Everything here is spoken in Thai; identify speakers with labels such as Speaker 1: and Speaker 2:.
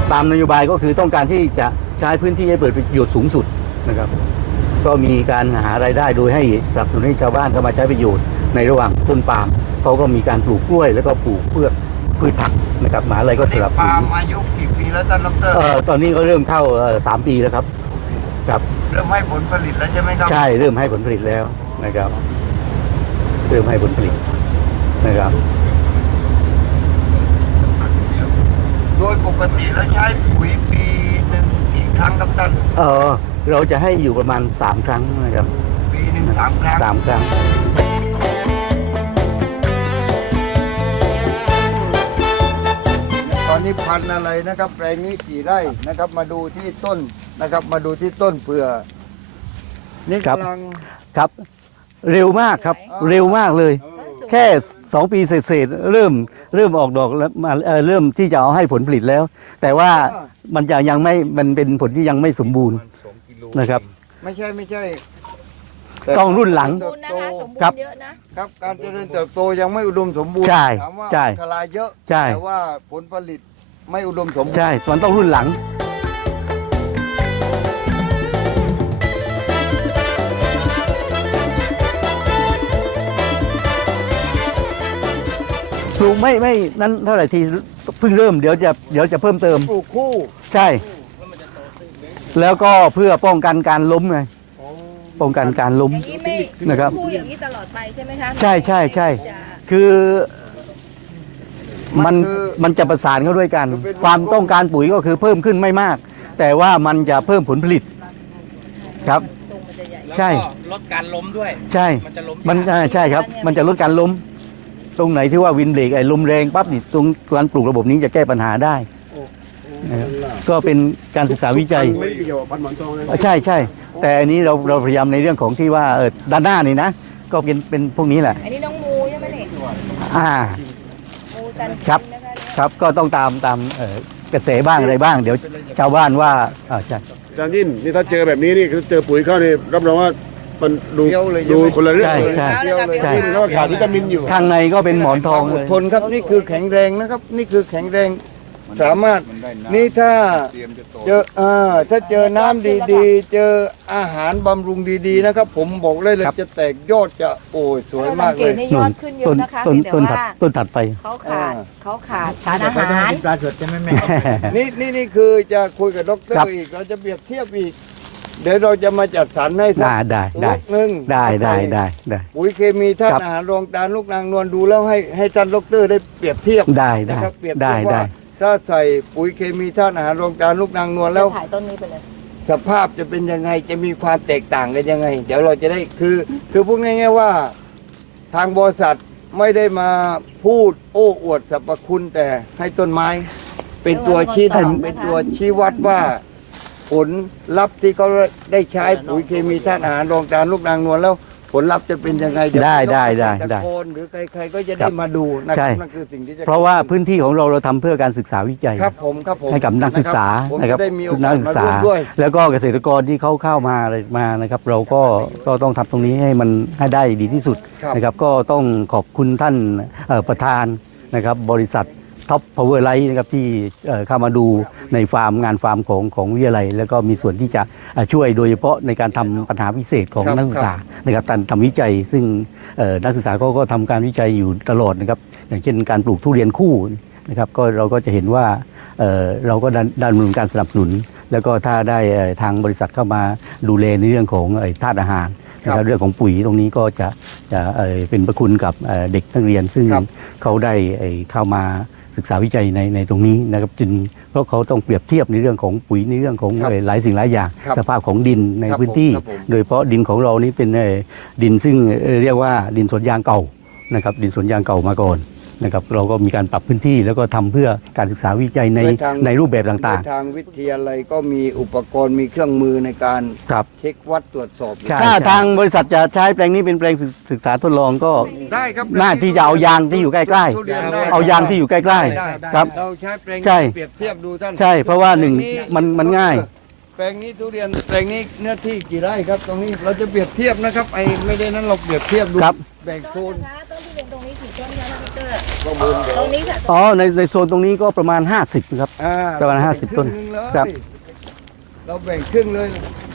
Speaker 1: ตามนโยบายก็คือต้องการที่จะใช้พื้นที่ให้เปิดประโยชน์สูงสุดนะครับก็มีการหารายได้โดยให้สนับสนุนให้ชาวบ้านเข้ามาใช้ประโยชน์ในระหว่างต้นปาล์มเขาก็มีการปลูกกล้วยแล้วก็ปลูกพืชผักนะครับมหาลัยก็สนับสนุน
Speaker 2: ปาล์มอายุกี่ปีแล้วท่านดร.
Speaker 1: ตอนนี้ก็เริ่มเข้า3 ปีแล้วครับครับ
Speaker 2: เริ่มให้ผลผลิตแล้วใช่ไหมครับ
Speaker 1: ใช่เริ่มให้ผลผลิตแล้วนะครับเริ่มให้ผลผลิตนะครับ
Speaker 2: โดยปกติแล้วใช้ปุ๋ยปีหนึ่งกี่ครั้งครับท่าน
Speaker 1: เราจะให้อยู่ประมาณ3 ครั้งนะครับ
Speaker 2: ปีหนึ่ง3 ครั้ง
Speaker 1: 3 ครั้ง
Speaker 2: ตอนนี้พันธุ์อะไรนะครับแปลงนี้กี่ไร่นะครับมาดูที่ต้นนะครับมาดูที่ต้นเผื่อนี่กำลัง
Speaker 1: ครับเร็วมากครับเร็วมากเลยแค่2 ปีเศษเริ่มออกดอกแล้วมาเริ่มที่จะเอาให้ผลผลิตแล้วแต่ว่ามันจะยังไม่มันเป็นผลที่ยังไม่สมบูรณ์นะครับ
Speaker 2: ไม่ใช่
Speaker 1: ต้องรุ่นหลัง
Speaker 3: ครับ
Speaker 2: ครับการเจริญเติบโตยังไม่อุดมสมบูรณ์
Speaker 1: ใช่
Speaker 2: ถามว่า
Speaker 1: ใช่
Speaker 2: ทลายเยอะ
Speaker 1: แต่
Speaker 2: ว่าผลผลิตไม่อุดมสมบูรณ์
Speaker 1: ใช่มันต้องรุ่นหลังปลูกไม่นั้นเท่าไหร่ทีเพิ่งเริ่มเดี๋ยวจะเพิ่มเติม
Speaker 2: ปลูกคู่
Speaker 1: ใช่แล้วก็เพื่อป้องกันการล้มไงป้องกันการล้มนะครับ
Speaker 3: คู่อย่างนี้ตลอดไปใช่ไหมคะ
Speaker 1: ใช่คือมันจะประสานเข้าด้วยกันความต้องการปุ๋ยก็คือเพิ่มขึ้นไม่มากแต่ว่ามันจะเพิ่มผลผลิตครับใช่
Speaker 4: ลดการล้มด้วย
Speaker 1: ใช่มันใช่ครับมันจะลดการล้มตรงไหนที่ว่าวินเบรกไอ้ลมแรงปั๊บนี่ตรงการปลูกระบบนี้จะแก้ปัญหาได้ก็เป็นการศึกษาวิจัยใช่แต่อันนี้เราพยายามในเรื่องของที่ว่าด้านหน้านี่นะก็เป็นพวกนี้แหละ
Speaker 3: อันนี้น้องมูใช่ไหมเนี่ยมูจัน
Speaker 1: ครับก็ต้องตามกระแสบ้างอะไรบ้างเดี๋ยวชาวบ้านว่าใช่
Speaker 5: อาจารย์ยิ่นนี่ถ้าเจอแบบนี้นี่เจอปุ๋ยเข้านี่รับรองว่ามันดูคนละเรื่องเลย
Speaker 1: ใช่
Speaker 5: แล้วขาดวิตามินอยู่
Speaker 1: ข้างในก็เป็นหมอนทอง
Speaker 2: อดทนครับนี่คือแข็งแรงนะครับนี่คือแข็งแรงสามารถนี่ถ้าเจอน้ำดีๆเจออาหารบำรุงดีๆนะครับผมบอกเลยจะแตกยอดจะโอ้ยสวยมากเลย
Speaker 3: ยอดขึ้นเยอะนะคะ
Speaker 1: ต้นถัดไป
Speaker 3: เขาขาดสารอาหาร
Speaker 2: ปลาสดใช่ไหมแม่นี่คือจะคุยกับดร.อีกเราจะเปรียบเทียบอีกเดี๋ยวเราจะมาจัดสรรให้
Speaker 1: ได้
Speaker 2: ลูกหนึ่ง
Speaker 1: ได้
Speaker 2: ปุ๋ยเคมีธาตุอาหารรองตาลลูกนางนวลดูแล้วให้ท่านดร.ได้เปรียบเทียบ
Speaker 1: ได้
Speaker 2: นะครับเปรียบเทียบว่าถ้าใส่ปุ๋ยเคมีธาตุอาหารรองตาลลูกนางนวลแล้ว
Speaker 3: ถ่ายต้นนี้ไปเลย
Speaker 2: สภาพจะเป็นยังไงจะมีความแตกต่างกันยังไงเดี๋ยวเราจะได้คือพูดง่ายๆว่าทางบริษัทไม่ได้มาพูดโอ้อวดสรรพคุณแต่ให้ต้นไม้เป็นตัวชี้นำเป็นตัวชี้วัดว่าผลลัพธ์ที่เขาได้ใช้ปุ๋ยเคมีธาตุอาหารรองตาลลูกนางนวลแล้วผลลัพธ์จะเป็นยังไง
Speaker 1: ได้
Speaker 2: หรือใครๆก็จะได้มาดูนะครับนั่นคือสิ่งที่จะ
Speaker 1: เพราะว่าพื้นที่ของเราทำเพื่อการศึกษาวิจัย
Speaker 2: ครับผม
Speaker 1: ให้กับนักศึกษานะครับนักศึกษาแล้วก็เกษตรกรที่เขาเข้ามาอะไรมานะครับเราก็ต้องทำตรงนี้ให้มันให้ได้ดีที่สุดนะครับก็ต้องขอบคุณท่านประธานนะครับบริษัทท็อปพาวเวอร์ไลท์นะครับที่เข้ามาดูในงานฟาร์มของวิทยาลัยแล้วก็มีส่วนที่จะช่วยโดยเฉพาะในการทำปัญหาพิเศษของนักศึกษานะครับการทำวิจัยซึ่งนักศึกษาก็ทำการวิจัยอยู่ตลอดนะครับอย่างเช่นการปลูกทุเรียนคู่นะครับก็เราก็จะเห็นว่าเราก็ดำเนินการสนับสนุนแล้วก็ถ้าได้ทางบริษัทเข้ามาดูแลในเรื่องของธาตุอาหารนะครับเรื่องของปุ๋ยตรงนี้ก็จะเป็นประคุณกับเด็กนักเรียนซึ่งเขาได้เข้ามาศึกษาวิจัยในตรงนี้นะครับจึงเพราะเขาต้องเปรียบเทียบในเรื่องของปุ๋ยในเรื่องของหลายสิ่งหลายอย่างสภาพของดินในพื้นที่โดยเฉพาะดินของเรานี้เป็นดินซึ่งเรียกว่าดินสวนยางเก่านะครับดินสวนยางเก่ามาก่อนนะครับเราก็มีการปรับพื้นที่แล้วก็ทำเพื่อการศึกษาวิจัยในรูปแบบต่าง
Speaker 2: ๆทางวิทยาลัยก็มีอุปกรณ์มีเครื่องมือในการเช็ควัดตรวจสอบ
Speaker 1: ถ้าทางบริษัทจะใช้แปลงนี้เป็นแปลงศึกษาทดลองก็
Speaker 2: ได้ครับ
Speaker 1: หน้าที่จะเอายางที่อยู่ใกล้ๆเอายางที่อยู่ใกล้ๆครับ
Speaker 2: เราใช้แปลงเปรียบเทียบดูท่าน
Speaker 1: ใช่เพราะว่าหนึ่งมันง่าย
Speaker 2: แปลงนี้ทุเรียนแปลงนี้เนื้อที่กี่ไร่ครับ ตรงนี้เราจะเปรียบเทียบนะครับไอ้ไม่ได้นั้นเราเปรียบเทียบดู
Speaker 1: ครับ
Speaker 2: แบ่งโซน
Speaker 4: ต้นทุเรียนตรงนี้กี่ต้นคะท่านดร
Speaker 2: ข้อมูลเดี๋ยว
Speaker 4: ตรงนี้ค่ะ
Speaker 1: อ๋อในโซนตรงนี้ก็ประมาณ 50ครับ ประมาณ50ต้น
Speaker 2: ครึ่งหงเลย
Speaker 1: ครับ
Speaker 2: เราแบ่งครึ่งเลย